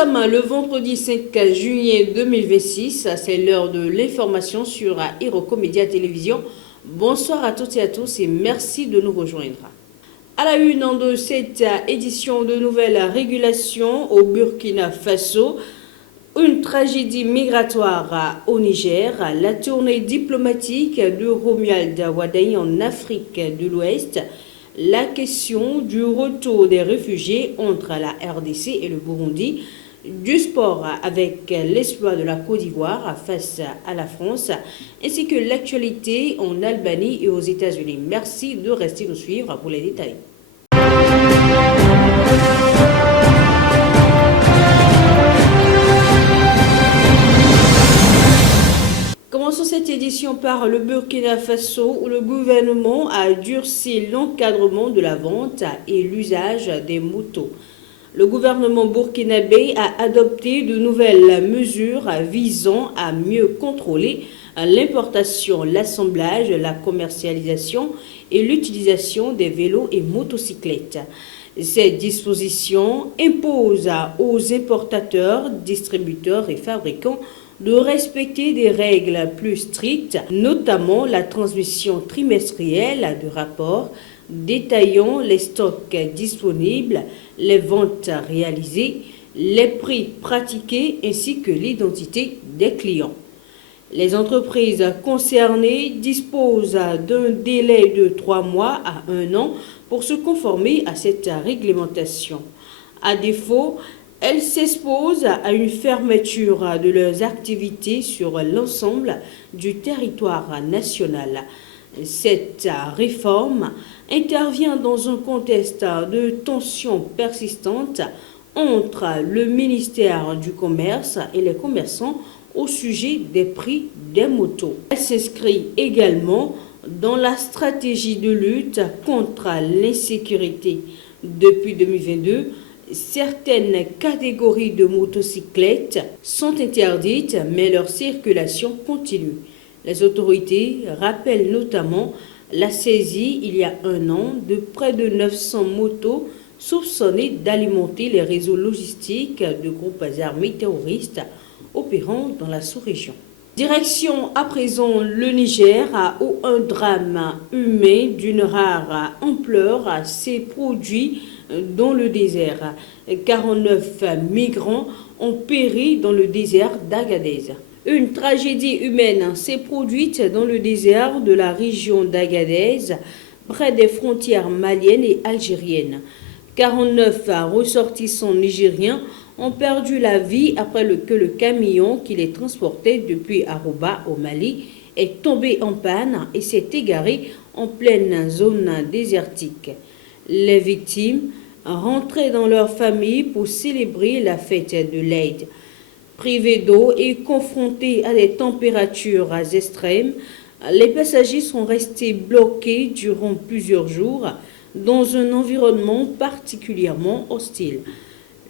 sommes le vendredi 5 juillet 2026, c'est l'heure de l'information sur Iroko Média Télévision. Bonsoir à toutes et à tous et merci de nous rejoindre. À la une de cette édition de nouvelles régulations au Burkina Faso, une tragédie migratoire au Niger, la tournée diplomatique de Romuald Wadaï en Afrique de l'Ouest, la question du retour des réfugiés entre la RDC et le Burundi, du sport avec l'espoir de la Côte d'Ivoire face à la France, ainsi que l'actualité en Albanie et aux États-Unis. Merci de rester nous suivre pour les détails. Commençons cette édition par le Burkina Faso où le gouvernement a durci l'encadrement de la vente et l'usage des motos. Le gouvernement burkinabé a adopté de nouvelles mesures visant à mieux contrôler l'importation, l'assemblage, la commercialisation et l'utilisation des vélos et motocyclettes. Ces dispositions imposent aux importateurs, distributeurs et fabricants de respecter des règles plus strictes, notamment la transmission trimestrielle de rapports détaillant les stocks disponibles, les ventes réalisées, les prix pratiqués ainsi que l'identité des clients. Les entreprises concernées disposent d'un délai de 3 mois à 1 an pour se conformer à cette réglementation. À défaut, elles s'exposent à une fermeture de leurs activités sur l'ensemble du territoire national. Cette réforme intervient dans un contexte de tensions persistantes entre le ministère du Commerce et les commerçants au sujet des prix des motos. Elle s'inscrit également dans la stratégie de lutte contre l'insécurité. Depuis 2022, certaines catégories de motocyclettes sont interdites, mais leur circulation continue. Les autorités rappellent notamment la saisie, il y a 1 an, de près de 900 motos soupçonnées d'alimenter les réseaux logistiques de groupes armés terroristes opérant dans la sous-région. Direction à présent le Niger, où un drame humain d'une rare ampleur s'est produit dans le désert. 49 migrants ont péri dans le désert d'Agadez. Une tragédie humaine s'est produite dans le désert de la région d'Agadez, près des frontières maliennes et algériennes. 49 ressortissants nigériens ont perdu la vie après que le camion qui les transportait depuis Aruba au Mali est tombé en panne et s'est égaré en pleine zone désertique. Les victimes rentraient dans leur famille pour célébrer la fête de l'Aïd. Privés d'eau et confrontés à des températures extrêmes, les passagers sont restés bloqués durant plusieurs jours dans un environnement particulièrement hostile.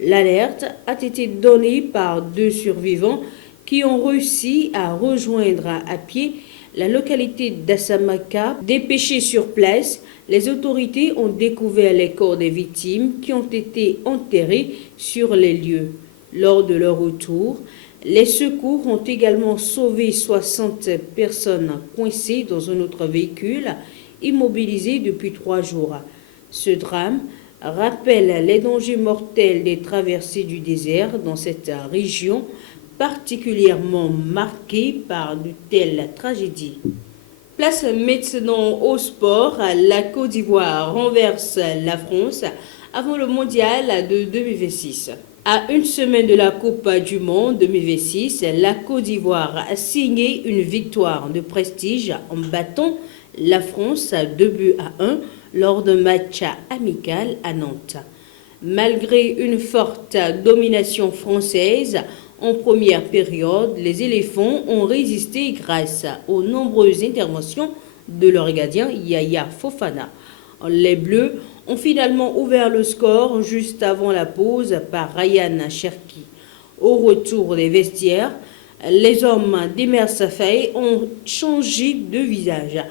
L'alerte a été donnée par 2 survivants qui ont réussi à rejoindre à pied la localité d'Assamaka. Dépêchés sur place, les autorités ont découvert les corps des victimes qui ont été enterrés sur les lieux. Lors de leur retour, les secours ont également sauvé 60 personnes coincées dans un autre véhicule, immobilisé depuis 3 jours. Ce drame rappelle les dangers mortels des traversées du désert dans cette région particulièrement marquée par de telles tragédies. Place maintenant au sport. La Côte d'Ivoire renverse la France avant le mondial de 2026. À 1 semaine de la Coupe du Monde 2026, la Côte d'Ivoire a signé une victoire de prestige en battant la France 2-1 lors d'un match amical à Nantes. Malgré une forte domination française en première période, les éléphants ont résisté grâce aux nombreuses interventions de leur gardien Yaya Fofana. Les Bleus ont finalement ouvert le score juste avant la pause par Ryan Cherki. Au retour des vestiaires, les hommes d'Emer Safai ont changé de visage.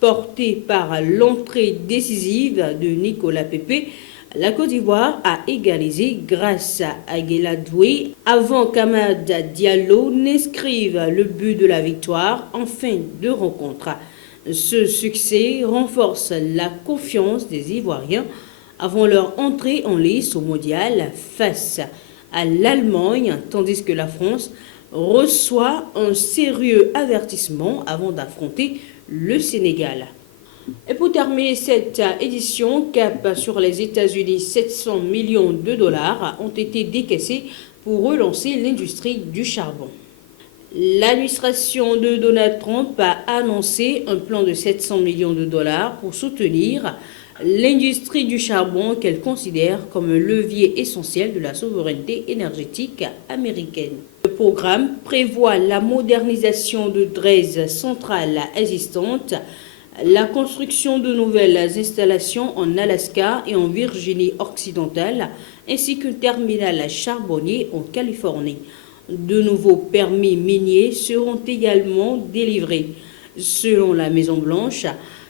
Portés par l'entrée décisive de Nicolas Pepe, La Côte d'Ivoire a égalisé grâce à Aguila Doué avant qu'Amad Diallo n'inscrive le but de la victoire en fin de rencontre. Ce succès renforce la confiance des Ivoiriens avant leur entrée en lice au mondial face à l'Allemagne, tandis que la France reçoit un sérieux avertissement avant d'affronter le Sénégal. Et pour terminer cette édition, cap sur les États-Unis, 700 millions de dollars ont été décaissés pour relancer l'industrie du charbon. L'administration de Donald Trump a annoncé un plan de 700 millions de dollars pour soutenir l'industrie du charbon qu'elle considère comme un levier essentiel de la souveraineté énergétique américaine. Le programme prévoit la modernisation de 13 centrales existantes, la construction de nouvelles installations en Alaska et en Virginie occidentale, ainsi qu'un terminal charbonnier en Californie. De nouveaux permis miniers seront également délivrés. Selon la Maison-Blanche,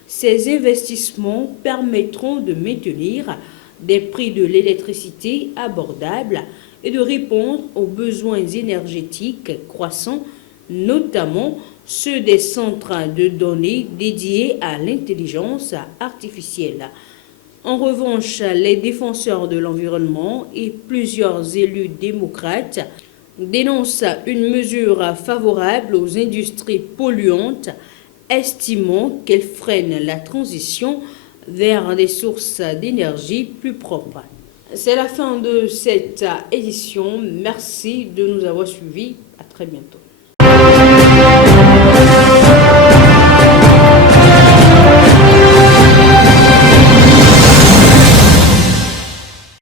ces investissements permettront de maintenir des prix de l'électricité abordables et de répondre aux besoins énergétiques croissants, notamment ceux des centres de données dédiés à l'intelligence artificielle. En revanche, les défenseurs de l'environnement et plusieurs élus démocrates dénoncent une mesure favorable aux industries polluantes, estimant qu'elle freine la transition vers des sources d'énergie plus propres. C'est la fin de cette édition. Merci de nous avoir suivis. À très bientôt.